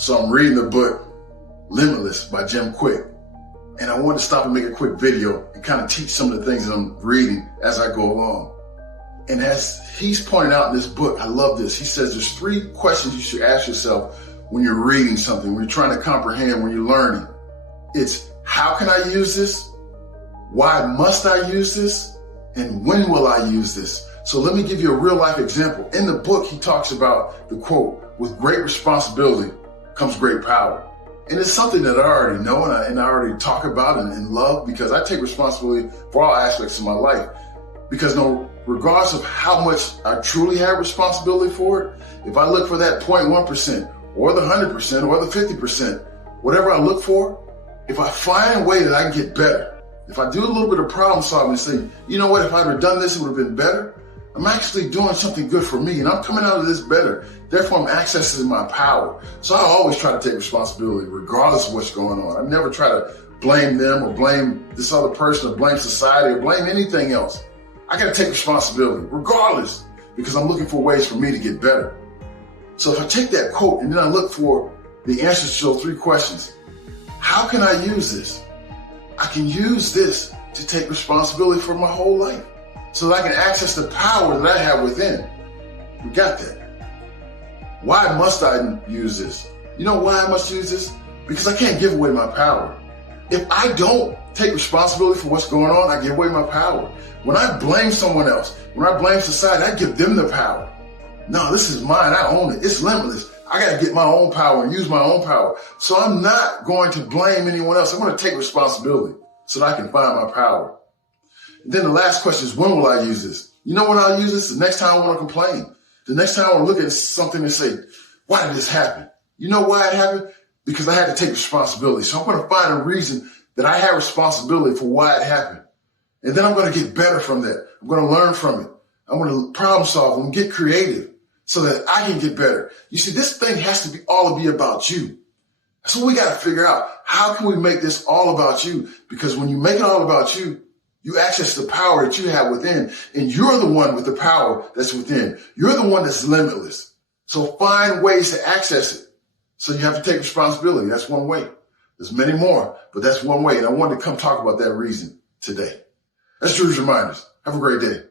So I'm reading the book Limitless by Jim Kwik. And I wanted to stop and make a quick video and kind of teach some of the things that I'm reading as I go along. And as he's pointed out in this book, I love this. He says there's 3 questions you should ask yourself when you're reading something, when you're trying to comprehend, when you're learning. It's, how can I use this? Why must I use this? And when will I use this? So let me give you a real life example. In the book, he talks about the quote, with great responsibility comes great power. And it's something that I already know and I already talk about and love, because I take responsibility for all aspects of my life. Because regardless of how much I truly have responsibility for it, if I look for that 0.1% or the 100% or the 50%, whatever I look for, if I find a way that I can get better, if I do a little bit of problem solving and say, you know what, if I'd have done this, it would have been better. I'm actually doing something good for me and I'm coming out of this better. Therefore, I'm accessing my power. So I always try to take responsibility regardless of what's going on. I never try to blame them or blame this other person or blame society or blame anything else. I got to take responsibility regardless, because I'm looking for ways for me to get better. So if I take that quote and then I look for the answers to those 3 questions, how can I use this? I can use this to take responsibility for my whole life so that I can access the power that I have within. We got that. Why must I use this? You know why I must use this? Because I can't give away my power. If I don't take responsibility for what's going on, I give away my power. When I blame someone else, when I blame society, I give them the power. No, this is mine. I own it. It's limitless. I got to get my own power and use my own power. So I'm not going to blame anyone else. I'm going to take responsibility so that I can find my power. And then the last question is, when will I use this? You know when I'll use this? The next time I want to complain. The next time I want to look at something and say, why did this happen? You know why it happened? Because I had to take responsibility. So I'm going to find a reason that I have responsibility for why it happened. And then I'm going to get better from that. I'm going to learn from it. I'm going to problem solve and get creative so that I can get better. You see, this thing has to be all be about you. So we got to figure out, how can we make this all about you? Because when you make it all about you, you access the power that you have within, and you're the one with the power that's within. You're the one that's limitless. So find ways to access it. So you have to take responsibility. That's one way. There's many more, but that's one way. And I wanted to come talk about that reason today. That's Drew's Reminders. Have a great day.